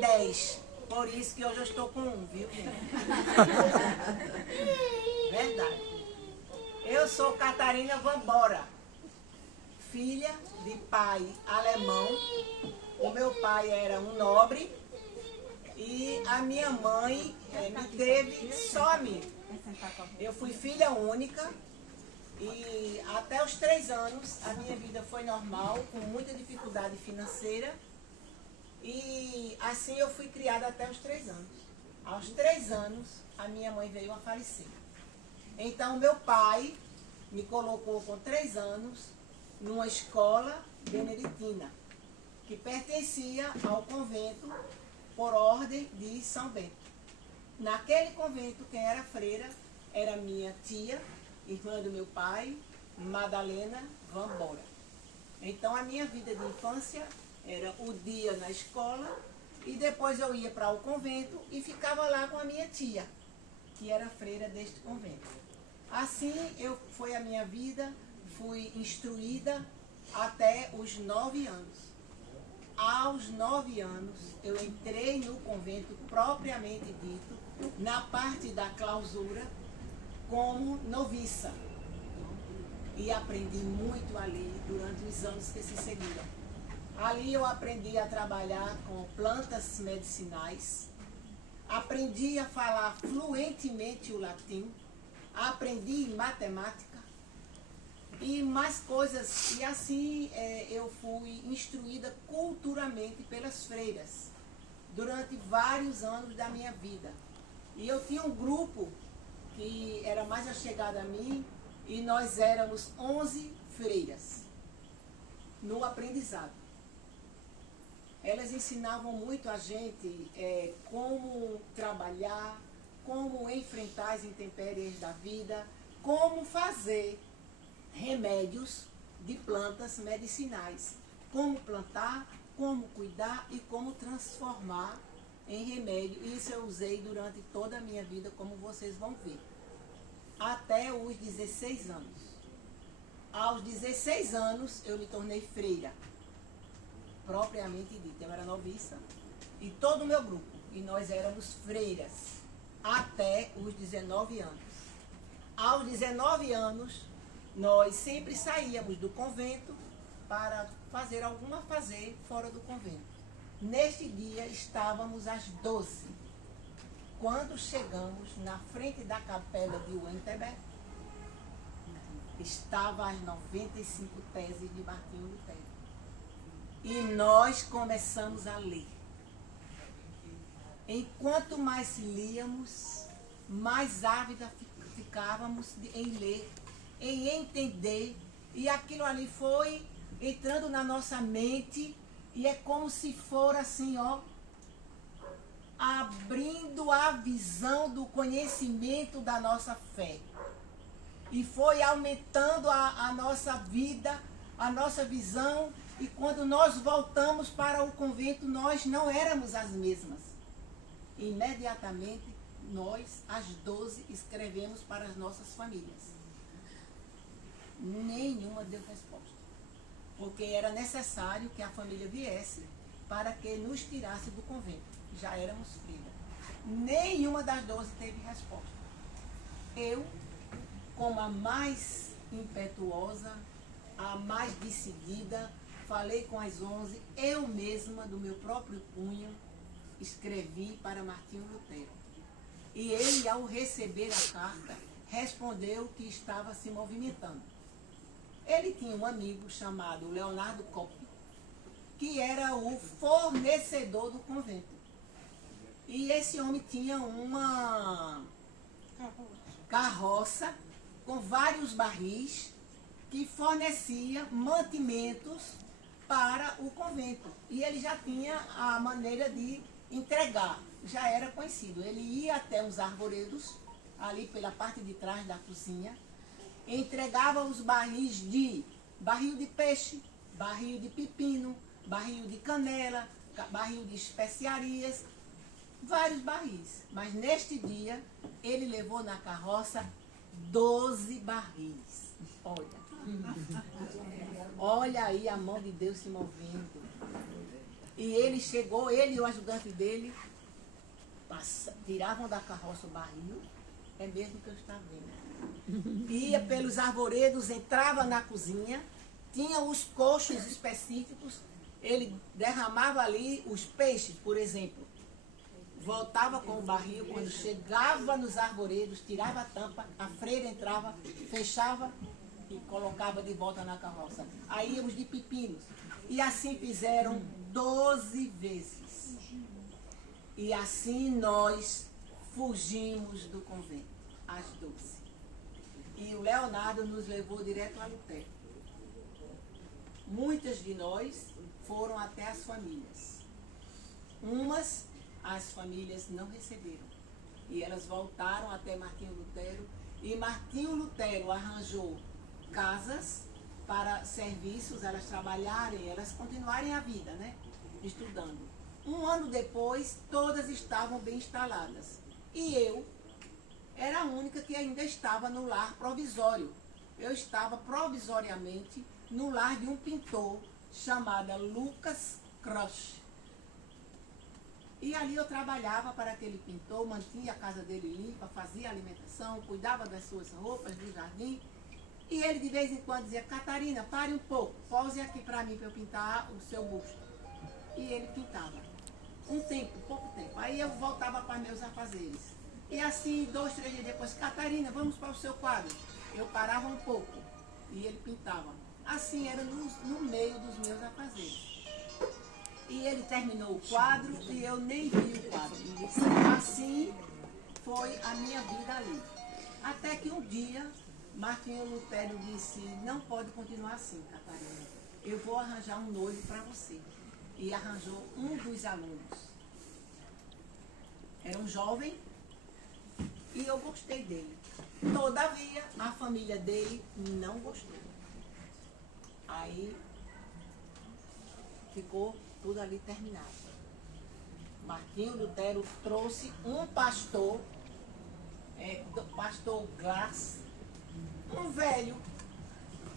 10. Por isso que hoje eu estou com 1, viu, gente? Verdade. Eu sou Catarina Vambora, filha de pai alemão. O meu pai era um nobre e a minha mãe me teve só a mim. Eu fui filha única e até os 3 anos a minha vida foi normal, com muita dificuldade financeira. E assim eu fui criada até os 3 anos. Aos 3 anos a minha mãe veio a falecer. Então meu pai me colocou com 3 anos numa escola beneditina, que pertencia ao convento por ordem de São Bento. Naquele convento, quem era freira era minha tia, irmã do meu pai, Madalena Vambora. Então a minha vida de infância era o dia na escola e depois eu ia para o convento e ficava lá com a minha tia, que era freira deste convento. Assim foi a minha vida, fui instruída até os 9 anos. Aos 9 anos, eu entrei no convento propriamente dito, na parte da clausura, como noviça. E aprendi muito ali durante os anos que se seguiram. Ali eu aprendi a trabalhar com plantas medicinais, aprendi a falar fluentemente o latim, aprendi matemática, e mais coisas, e assim eu fui instruída culturalmente pelas freiras durante vários anos da minha vida. E eu tinha um grupo que era mais achegado a mim e nós éramos 11 freiras no aprendizado. Elas ensinavam muito a gente como trabalhar, como enfrentar as intempéries da vida, como fazer remédios de plantas medicinais, como plantar, como cuidar e como transformar em remédio. Isso eu usei durante toda a minha vida, como vocês vão ver, até os 16 anos. Aos 16 anos eu me tornei freira, propriamente dita. Eu era noviça e todo o meu grupo, e nós éramos freiras até os 19 anos. Aos 19 anos nós sempre saíamos do convento para fazer algum afazer fora do convento. Neste dia estávamos às 12. Quando chegamos na frente da capela de Wittenberg, estava as 95 teses de Martinho Lutero. E nós começamos a ler. Enquanto mais líamos, mais ávida ficávamos em ler, em entender, e aquilo ali foi entrando na nossa mente, e é como se for assim, ó, abrindo a visão do conhecimento da nossa fé. E foi aumentando a nossa vida, a nossa visão, e quando nós voltamos para o convento, nós não éramos as mesmas. Imediatamente, nós, às 12, escrevemos para as nossas famílias. Nenhuma deu resposta, porque era necessário que a família viesse para que nos tirasse do convento. Já éramos freiras. Nenhuma das 12 teve resposta. Eu, como a mais impetuosa, a mais decidida, falei com as 11, eu mesma, do meu próprio punho, escrevi para Martinho Lutero. E ele, ao receber a carta, respondeu que estava se movimentando. Ele tinha um amigo chamado Leonardo Kopp, que era o fornecedor do convento. E esse homem tinha uma carroça com vários barris que fornecia mantimentos para o convento. E ele já tinha a maneira de entregar, já era conhecido. Ele ia até os arvoredos, ali pela parte de trás da cozinha, entregava os barris barril de peixe, barril de pepino, barril de canela, barril de especiarias, vários barris. Mas neste dia, ele levou na carroça 12 barris. Olha aí a mão de Deus se movendo. E ele chegou, ele e o ajudante dele, tiravam da carroça o barril, é mesmo que eu estava vendo. Ia pelos arvoredos, entrava na cozinha, tinha os coxos específicos, ele derramava ali os peixes, por exemplo. Voltava com o barril, quando chegava nos arvoredos, tirava a tampa, a freira entrava, fechava e colocava de volta na carroça. Aí íamos de pepinos. E assim fizeram 12 vezes. E assim nós fugimos do convento, às 12. E o Leonardo nos levou direto a Lutero. Muitas de nós foram até as famílias. As famílias não receberam. E elas voltaram até Martinho Lutero. E Martinho Lutero arranjou casas para serviços, elas trabalharem, elas continuarem a vida, né? Estudando. Um ano depois, todas estavam bem instaladas. E eu era a única que ainda estava no lar provisório. Eu estava provisoriamente no lar de um pintor chamado Lucas Crush. E ali eu trabalhava para aquele pintor, mantinha a casa dele limpa, fazia alimentação, cuidava das suas roupas do jardim. E ele de vez em quando dizia: Catarina, pare um pouco, pause aqui para mim, para eu pintar o seu busto. E ele pintava. Pouco tempo. Aí eu voltava para meus afazeres. E assim, 2, 3 dias depois: Catarina, vamos para o seu quadro. Eu parava um pouco e ele pintava. Assim era no meio dos meus afazeres. E ele terminou o quadro e eu nem vi o quadro. Assim foi a minha vida ali. Até que um dia, Martinho Lutero disse: não pode continuar assim, Catarina. Eu vou arranjar um noivo para você. E arranjou um dos alunos. Era um jovem e eu gostei dele. Todavia, a família dele não gostou. Aí ficou tudo ali terminado. Martinho Lutero trouxe um pastor, pastor Glass, um velho.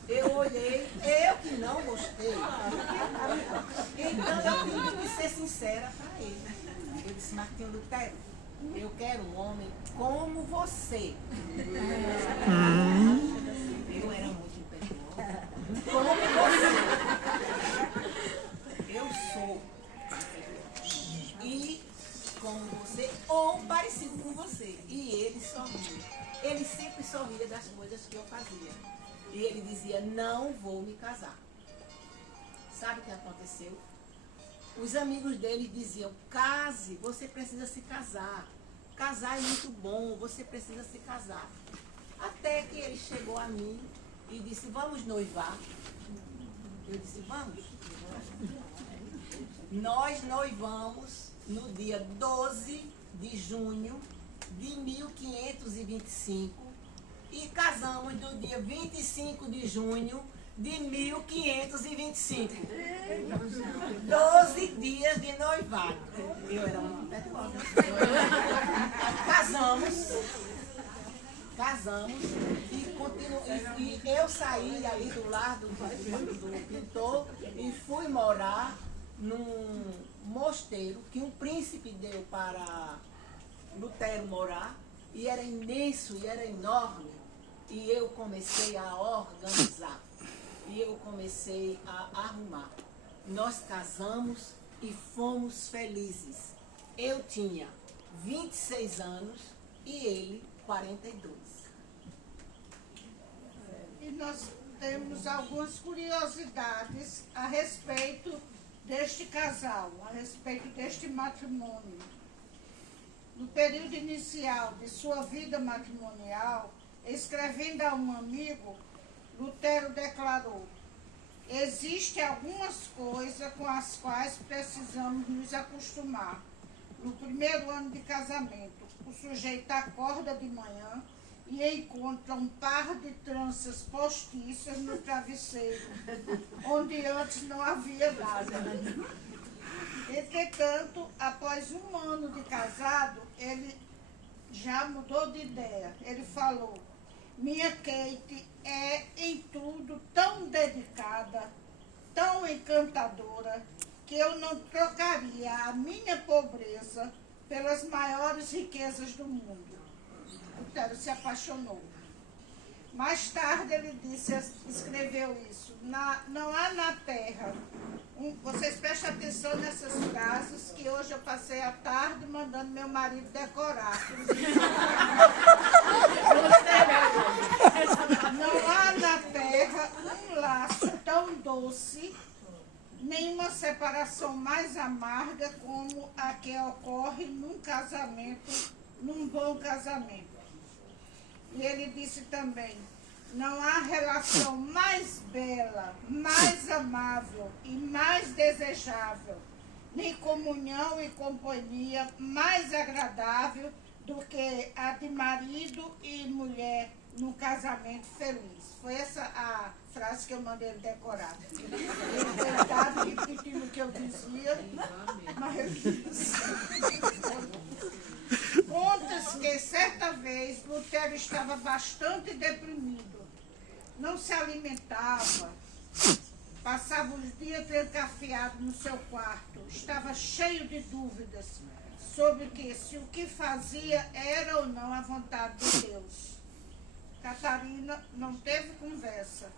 Eu olhei, eu que não gostei. Então eu tive que ser sincera para ele. Eu disse: Martinho Lutero, eu quero um homem como você. Eu era muito impetuosa. Como você. Eu sou. E como você, ou parecido com você. E ele sorria. Ele sempre sorria das coisas que eu fazia. E ele dizia: não vou me casar. Sabe o que aconteceu? Os amigos dele diziam: case, você precisa se casar. Casar é muito bom, você precisa se casar. Até que ele chegou a mim e disse: vamos noivar. Eu disse: vamos. Nós noivamos no dia 12 de junho de 1525 e casamos no dia 25 de junho de 1525. 12 dias de noivado. Eu era uma impetuosa. Casamos e eu saí ali do lar do pintor e fui morar num mosteiro que um príncipe deu para Lutero morar, e era imenso e era enorme. E eu comecei a organizar, e eu comecei a arrumar. Nós casamos e fomos felizes. Eu tinha 26 anos e ele 42. E nós temos algumas curiosidades a respeito deste casal, a respeito deste matrimônio. No período inicial de sua vida matrimonial, escrevendo a um amigo, Lutero declarou: existem algumas coisas com as quais precisamos nos acostumar. No primeiro ano de casamento, o sujeito acorda de manhã e encontra um par de tranças postiças no travesseiro, onde antes não havia nada. Entretanto, após um ano de casado, ele já mudou de ideia. Ele falou: minha Kate é em tudo tão dedicada, tão encantadora, que eu não trocaria a minha pobreza pelas maiores riquezas do mundo. Lutero se apaixonou. Mais tarde ele escreveu isso. Não há na terra. Vocês prestem atenção nessas frases que hoje eu passei a tarde mandando meu marido decorar. Não há na terra um laço tão doce, nenhuma separação mais amarga como a que ocorre num casamento, num bom casamento. E ele disse também, não há relação mais bela, mais amável e mais desejável, nem comunhão e companhia mais agradável do que a de marido e mulher num casamento feliz. Foi essa a frase que eu mandei ele decorar. Ele estava repetindo o que eu dizia, mas eu disse. Conta-se que certa vez Lutero estava bastante deprimido, não se alimentava, passava os dias trancafiado no seu quarto, estava cheio de dúvidas sobre se o que fazia era ou não a vontade de Deus. Catarina não teve conversa,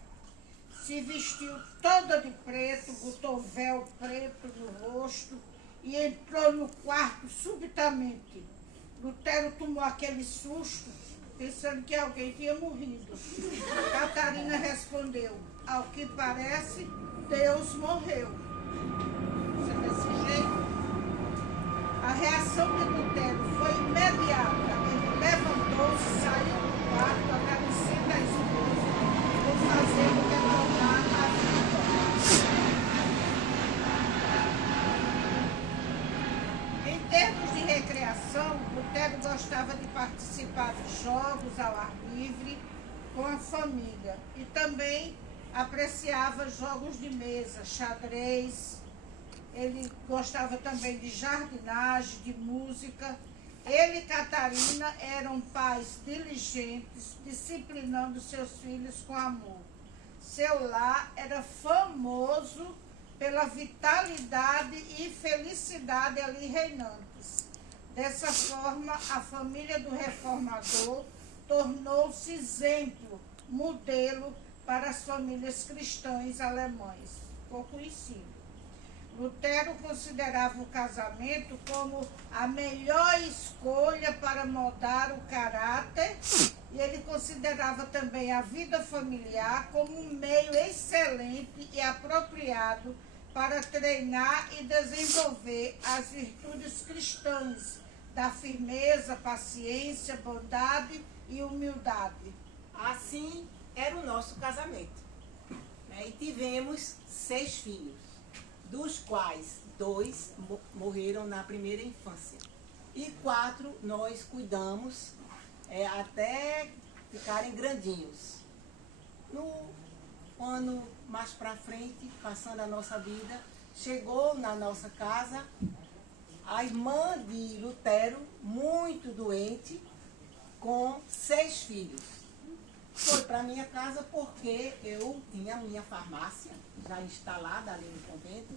se vestiu toda de preto, botou véu preto no rosto e entrou no quarto subitamente. Lutero tomou aquele susto, pensando que alguém tinha morrido. Catarina respondeu, ao que parece, Deus morreu. Isso é desse jeito. A reação de Lutero foi imediata. Ele levantou-se, saiu do quarto, agradecendo a esposa por fazê-lo retornar à vida. Em termos de recreação, Lutero gostava de participar de jogos ao ar livre com a família e também apreciava jogos de mesa, xadrez. Ele gostava também de jardinagem, de música. Ele e Catarina eram pais diligentes, disciplinando seus filhos com amor. Seu lar era famoso pela vitalidade e felicidade ali reinantes. Dessa forma, a família do reformador tornou-se exemplo, modelo para as famílias cristãs alemãs. Ficou conhecido. Lutero considerava o casamento como a melhor escolha para moldar o caráter e ele considerava também a vida familiar como um meio excelente e apropriado para treinar e desenvolver as virtudes cristãs da firmeza, paciência, bondade e humildade. Assim era o nosso casamento. E tivemos 6 filhos, dos quais 2 morreram na primeira infância. E 4 nós cuidamos até ficarem grandinhos. No ano mais para frente, passando a nossa vida, chegou na nossa casa a irmã de Lutero, muito doente, com 6 filhos. Foi para minha casa porque eu tinha minha farmácia já instalada ali no convento,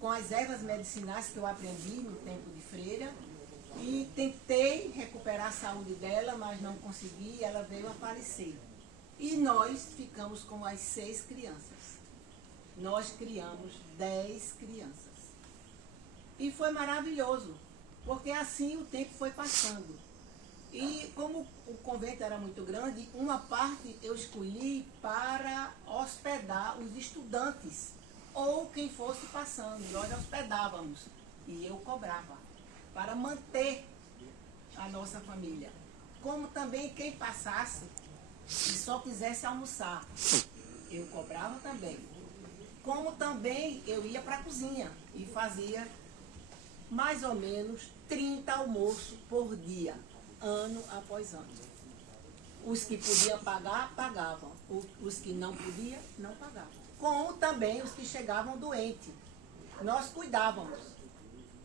com as ervas medicinais que eu aprendi no tempo de freira, e tentei recuperar a saúde dela, mas não consegui, ela veio a falecer. E nós ficamos com as 6 crianças. Nós criamos 10 crianças. E foi maravilhoso, porque assim o tempo foi passando. E como o convento era muito grande, uma parte eu escolhi para hospedar os estudantes, ou quem fosse passando. Nós hospedávamos e eu cobrava, para manter a nossa família. Como também quem passasse e só quisesse almoçar, eu cobrava também. Como também eu ia para a cozinha e fazia mais ou menos 30 almoços por dia, ano após ano. Os que podiam pagar, pagavam. Os que não podiam, não pagavam. Como também os que chegavam doentes. Nós cuidávamos.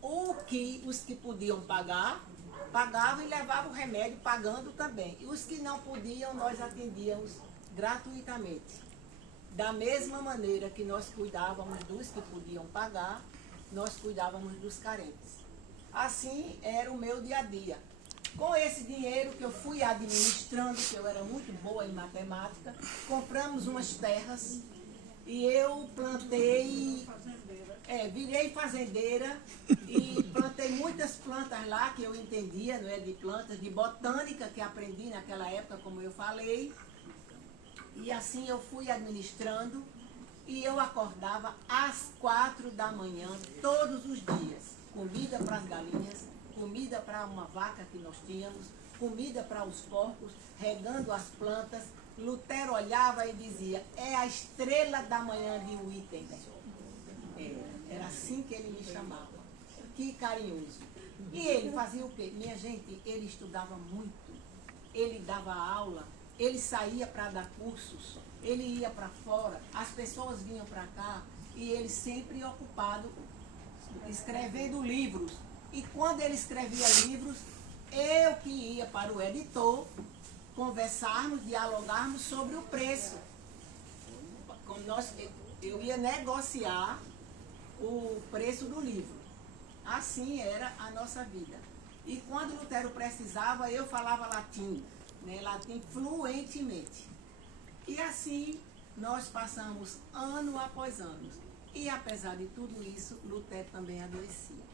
Os que podiam pagar, pagavam e levavam o remédio pagando também. E os que não podiam, nós atendíamos gratuitamente. Da mesma maneira que nós cuidávamos dos que podiam pagar, nós cuidávamos dos carentes. Assim era o meu dia a dia. Com esse dinheiro que eu fui administrando, que eu era muito boa em matemática, compramos umas terras e eu plantei, virei fazendeira e plantei muitas plantas lá que eu entendia, não é, de plantas, de botânica que aprendi naquela época, como eu falei. E assim eu fui administrando e eu acordava às 4 da manhã todos os dias. Comida para as galinhas, comida para uma vaca que nós tínhamos, comida para os porcos, regando as plantas. Lutero olhava e dizia, é a estrela da manhã de Wittenberg. Era assim que ele me chamava. Que carinhoso. E ele fazia o quê? Minha gente, ele estudava muito. Ele dava aula, ele saía para dar cursos, ele ia para fora, as pessoas vinham para cá e ele sempre ocupado escrevendo livros. E quando ele escrevia livros, eu que ia para o editor conversarmos, dialogarmos sobre o preço. Eu ia negociar o preço do livro. Assim era a nossa vida. E quando Lutero precisava, eu falava latim, né, latim fluentemente. E assim nós passamos ano após ano. E apesar de tudo isso, Lutero também adoecia.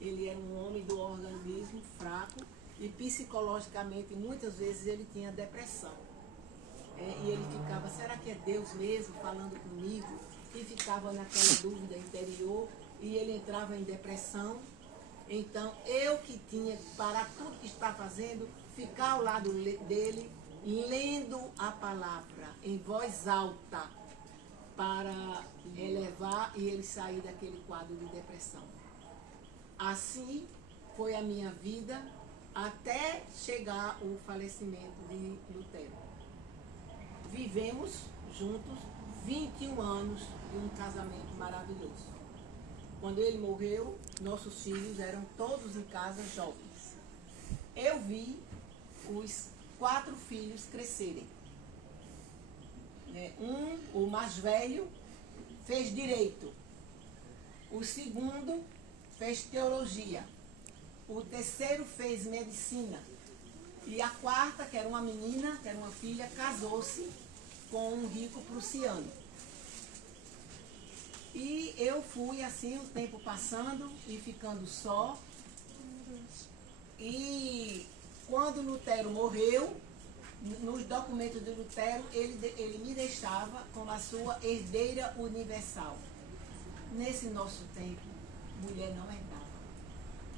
Ele era um homem do organismo fraco e psicologicamente muitas vezes ele tinha depressão. E ele ficava, será que é Deus mesmo falando comigo? E ficava naquela dúvida interior e ele entrava em depressão. Então eu que tinha que parar tudo que está fazendo, ficar ao lado dele, lendo a palavra em voz alta para elevar e ele sair daquele quadro de depressão. Assim foi a minha vida até chegar o falecimento de Lutero. Vivemos juntos 21 anos de um casamento maravilhoso. Quando ele morreu, nossos filhos eram todos em casa jovens. Eu vi os 4 filhos crescerem. O mais velho, fez direito. O segundo fez teologia. O terceiro fez medicina. E a quarta, que era uma menina, que era uma filha, casou-se com um rico prussiano. E eu fui assim, o tempo passando e ficando só. E quando Lutero morreu, nos documentos de Lutero, ele me deixava como a sua herdeira universal. Nesse nosso tempo, mulher não herdava.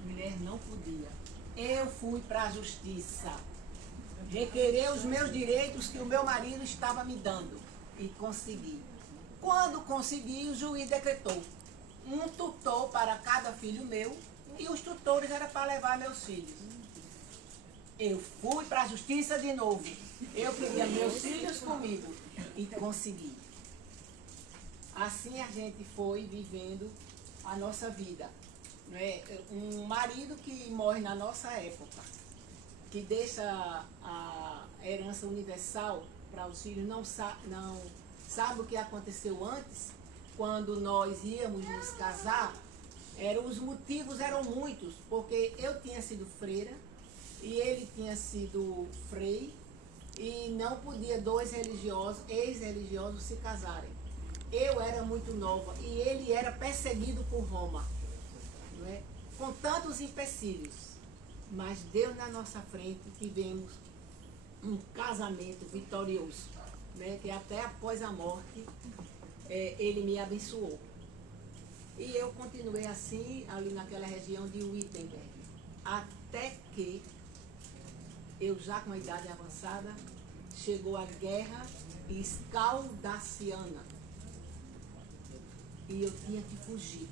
Mulher não podia. Eu fui para a justiça. Requerer os meus direitos que o meu marido estava me dando. E consegui. Quando consegui, o juiz decretou um tutor para cada filho meu e os tutores eram para levar meus filhos. Eu fui para a justiça de novo. Eu queria meus filhos comigo e consegui. Assim a gente foi vivendo a nossa vida. Né? Um marido que morre na nossa época, que deixa a herança universal para os filhos, não sabe o que aconteceu antes, quando nós íamos nos casar, os motivos eram muitos, porque eu tinha sido freira e ele tinha sido frei e não podia 2 religiosos, ex-religiosos se casarem. Eu era muito nova e ele era perseguido por Roma, não é? Com tantos empecilhos, mas Deus na nossa frente tivemos um casamento vitorioso, né? Que até após a morte ele me abençoou. E eu continuei assim, ali naquela região de Wittenberg, até que eu já com a idade avançada, chegou a guerra escaldaciana. E eu tinha que fugir.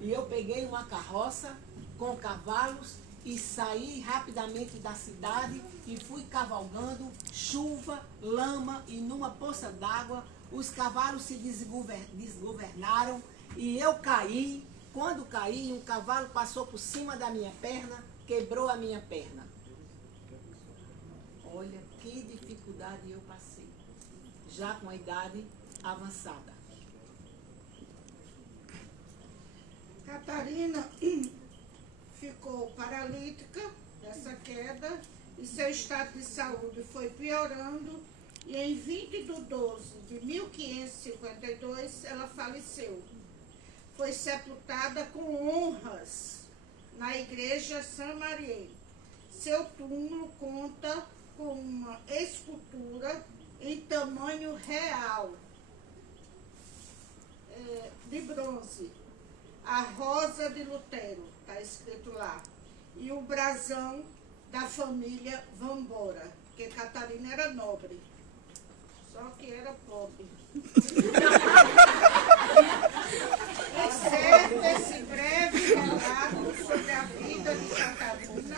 E eu peguei uma carroça com cavalos e saí rapidamente da cidade e fui cavalgando, chuva, lama e numa poça d'água. Os cavalos se desgovernaram e eu caí. Quando caí, um cavalo passou por cima da minha perna, quebrou a minha perna. Olha que dificuldade eu passei, já com a idade avançada. Catarina ficou paralítica dessa queda e seu estado de saúde foi piorando e em 20 de 12 de 1552 ela faleceu. Foi sepultada com honras na igreja Saint-Marie. Seu túmulo conta com uma escultura em tamanho real, de bronze, a Rosa de Lutero, está escrito lá, e o brasão da família Vambora, porque Catarina era nobre, só que era pobre. Encerro esse breve relato sobre a vida de Catarina,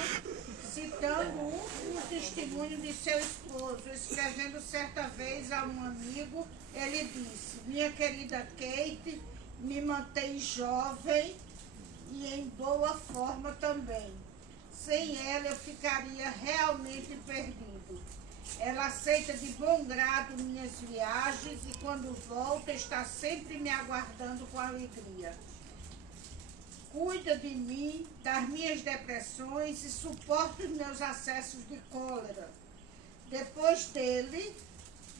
citando o último testemunho de seu esposo, escrevendo certa vez a um amigo, ele disse: minha querida Kate me mantém jovem e em boa forma também. Sem ela eu ficaria realmente perdido. Ela aceita de bom grado minhas viagens e quando volta está sempre me aguardando com alegria. Cuida de mim, das minhas depressões e suporta os meus acessos de cólera. Depois dele,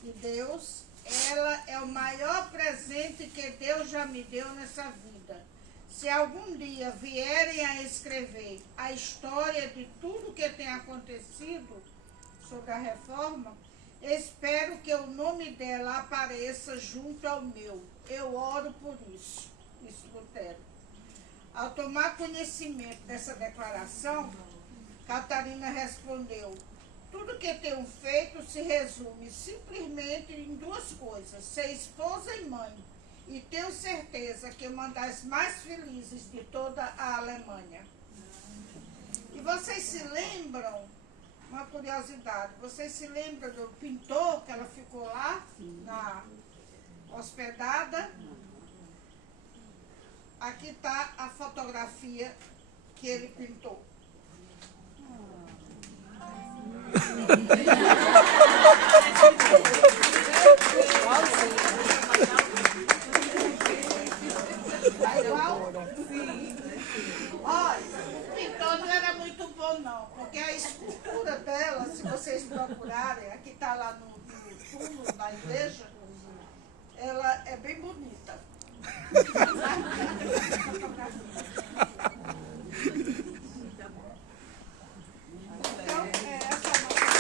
de Deus, ela é o maior presente que Deus já me deu nessa vida. Se algum dia vierem a escrever a história de tudo que tem acontecido sobre a reforma, espero que o nome dela apareça junto ao meu. Eu oro por isso, disse Lutero. Ao tomar conhecimento dessa declaração, Catarina respondeu: tudo que tenho feito se resume simplesmente em duas coisas: ser esposa e mãe. E tenho certeza que uma das mais felizes de toda a Alemanha. E vocês se lembram, uma curiosidade, vocês se lembram do pintor que ela ficou lá, hospedada? Aqui está a fotografia que ele pintou. Tá igual? Olha, o pintor não era muito bom não, porque a escultura dela, se vocês procurarem, aqui está lá no túmulo da igreja, ela é bem bonita.